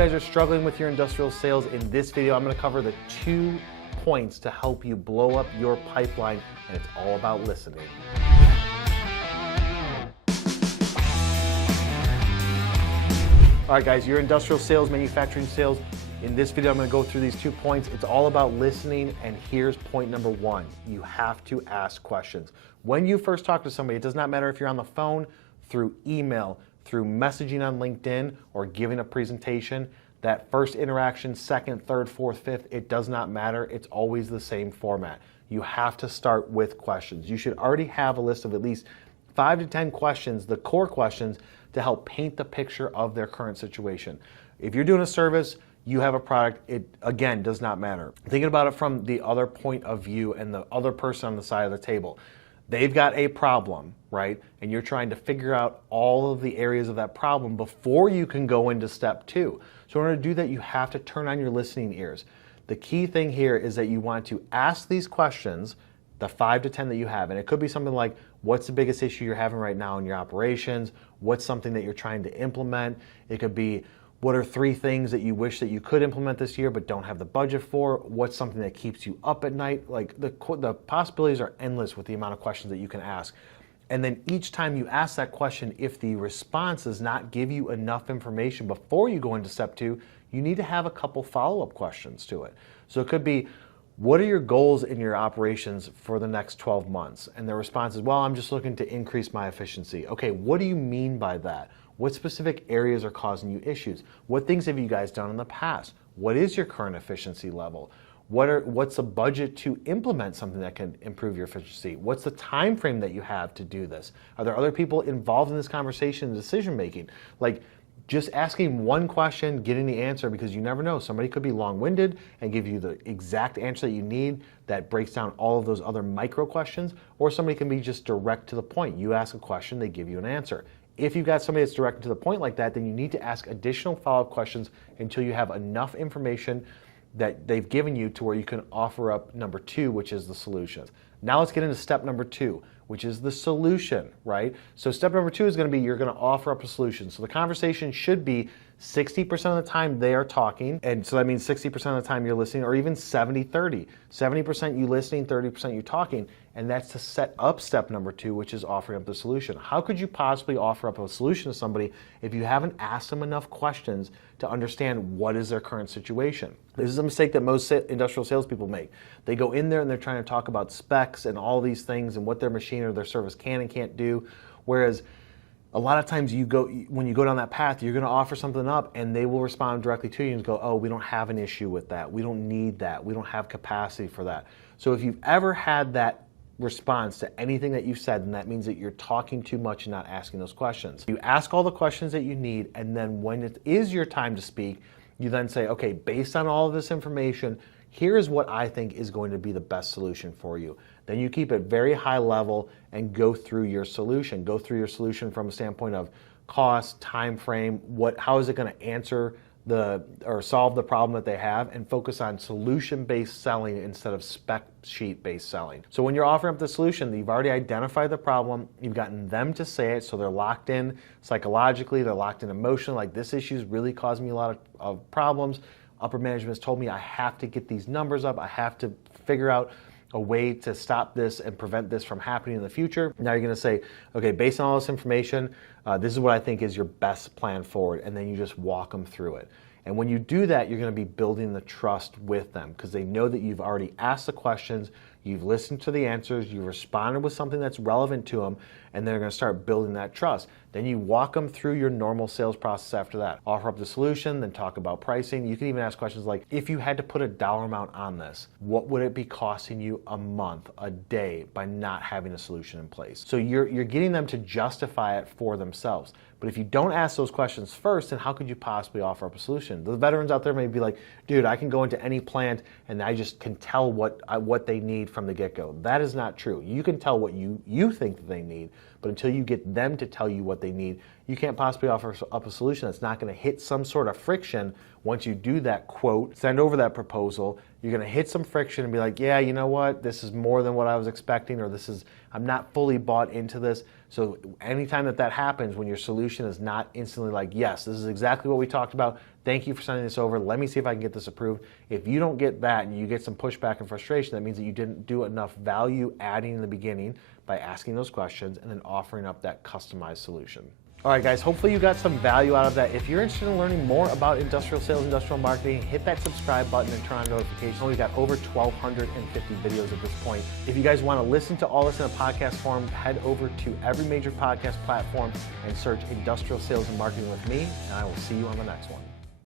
guys are struggling with your industrial sales, in this video I'm going to cover the 2 points to help you blow up your pipeline, and it's all about listening. All right guys, your industrial sales, manufacturing sales. In this video I'm going to go through these 2 points. It's all about listening, and here's point number 1. You have to ask questions. When you first talk to somebody, it does not matter if you're on the phone, through email, through messaging on LinkedIn, or giving a presentation. That first interaction, second, third, fourth, fifth, it does not matter. It's always the same format. You have to start with questions. You should already have a list of at least 5 to 10 questions, the core questions, to help paint the picture of their current situation. If you're doing a service, you have a product, it again does not matter. Thinking about it from the other point of view and the other person on the side of the table. They've got a problem, right? And you're trying to figure out all of the areas of that problem before you can go into step 2. So in order to do that, you have to turn on your listening ears. The key thing here is that you want to ask these questions, the 5 to 10 that you have, and it could be something like, what's the biggest issue you're having right now in your operations? What's something that you're trying to implement? It could be, what are 3 things that you wish that you could implement this year but don't have the budget for? What's something that keeps you up at night? Like the possibilities are endless with the amount of questions that you can ask. And then each time you ask that question, if the response does not give you enough information before you go into step 2, you need to have a couple follow-up questions to it. So it could be, what are your goals in your operations for the next 12 months? And the response is, well, I'm just looking to increase my efficiency. Okay, what do you mean by that? What specific areas are causing you issues? What things have you guys done in the past? What is your current efficiency level? What's the budget to implement something that can improve your efficiency? What's the time frame that you have to do this? Are there other people involved in this conversation and decision making? Like, just asking one question, getting the answer, because you never know. Somebody could be long-winded and give you the exact answer that you need that breaks down all of those other micro questions, or somebody can be just direct to the point. You ask a question, they give you an answer. If you've got somebody that's direct to the point like that, then you need to ask additional follow-up questions until you have enough information that they've given you to where you can offer up number 2, which is the solution. Now let's get into step number 2, which is the solution, right? So step number 2 is going to be, you're going to offer up a solution. So the conversation should be 60% of the time they are talking, and so that means 60% of the time you're listening, or even 70-30. 70% you listening, 30% you talking, and that's to set up step number 2, which is offering up the solution. How could you possibly offer up a solution to somebody if you haven't asked them enough questions to understand what is their current situation? This is a mistake that most industrial salespeople make. They go in there and they're trying to talk about specs and all these things and what their machine or their service can and can't do, whereas a lot of times when you go down that path, you're going to offer something up and they will respond directly to you and go, oh, we don't have an issue with that. We don't need that. We don't have capacity for that. So if you've ever had that response to anything that you've said, then that means that you're talking too much and not asking those questions. You ask all the questions that you need, and then when it is your time to speak, you then say, okay, based on all of this information, here's what I think is going to be the best solution for you. Then you keep it very high level and go through your solution. Go through your solution from a standpoint of cost, time frame, how is it going to answer or solve the problem that they have, and focus on solution-based selling instead of spec sheet-based selling. So when you're offering up the solution, you've already identified the problem, you've gotten them to say it, so they're locked in psychologically, they're locked in emotionally, like this issue is really causing me a lot of problems. Upper management has told me I have to get these numbers up, I have to figure out a way to stop this and prevent this from happening in the future. Now you're going to say, okay, based on all this information, this is what I think is your best plan forward, and then you just walk them through it. And when you do that, you're going to be building the trust with them because they know that you've already asked the questions, you've listened to the answers, you've responded with something that's relevant to them, and they're going to start building that trust. Then you walk them through your normal sales process after that. Offer up the solution, then talk about pricing. You can even ask questions like, if you had to put a dollar amount on this, what would it be costing you a month, a day, by not having a solution in place? So you're getting them to justify it for themselves. But if you don't ask those questions first, then how could you possibly offer up a solution? The veterans out there may be like, dude, I can go into any plant and I just can tell what they need from the get-go. That is not true. You can tell what you think that they need, but until you get them to tell you what they need, you can't possibly offer up a solution that's not going to hit some sort of friction. Once you do that quote, send over that proposal, you're going to hit some friction and be like, yeah, you know what, this is more than what I was expecting, or I'm not fully bought into this. So anytime that happens, when your solution is not instantly like, yes, this is exactly what we talked about, Thank you for sending this over. Let me see if I can get this approved. If you don't get that and you get some pushback and frustration, that means that you didn't do enough value adding in the beginning by asking those questions and then offering up that customized solution. All right, guys, hopefully you got some value out of that. If you're interested in learning more about industrial sales, industrial marketing, hit that subscribe button and turn on notifications. We've got over 1,250 videos at this point. If you guys want to listen to all this in a podcast form, head over to every major podcast platform and search Industrial Sales and Marketing with me, and I will see you on the next one.